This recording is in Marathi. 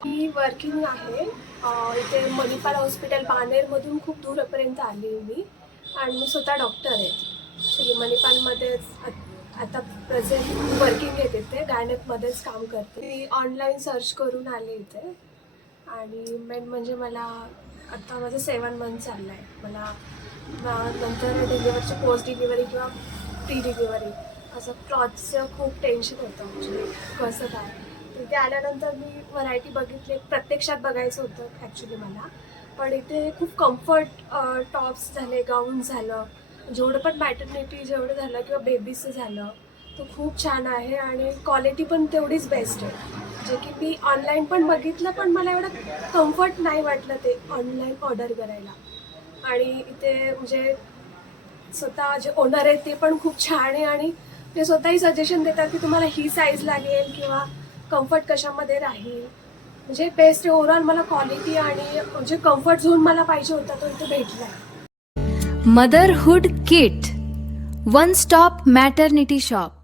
मी वर्किंग आहे. इथे मणिपाल हॉस्पिटल बाणेरमधून खूप दूरपर्यंत आली मी आणि मी स्वतः डॉक्टर आहे. ॲक्च्युली मणिपालमध्येच आता प्रेझेंट वर्किंग आहे तिथे, गायनेकमध्येच काम करते. मी ऑनलाईन सर्च करून आले इथे आणि मेन म्हणजे मला आता माझं 7 मंथ चाललं आहे. मला नंतर डिलिव्हरीची पोस्ट डिलिव्हरी किंवा प्री डिलिव्हरी असं क्लॉथचं खूप टेन्शन होतं, म्हणजे कसं काय. तिथे आल्यानंतर मी व्हरायटी बघितली, प्रत्यक्षात बघायचं होतं ॲक्च्युली मला. पण इथे खूप कम्फर्ट टॉप्स झाले, गाऊन झालं, जेवढं पण मॅटर्निटी जेवढं झालं किंवा बेबीचं झालं तो खूप छान आहे आणि क्वालिटी पण तेवढीच बेस्ट आहे. जे की मी ऑनलाईन पण बघितलं, पण मला एवढं कम्फर्ट नाही वाटलं ते ऑनलाईन ऑर्डर करायला. आणि इथे म्हणजे स्वतः जे ओनर आहेत ते पण खूप छान आहे आणि ते स्वतःही सजेशन देतात की तुम्हाला ही साईज लागेल किंवा कम्फर्ट कशामध्ये राहील. म्हणजे बेस्ट आहे ओव्हरऑल. मला क्वालिटी आणि म्हणजे कम्फर्ट झोन मला पाहिजे होता तो इथे भेटला आहे. Motherhood kit, one stop maternity shop.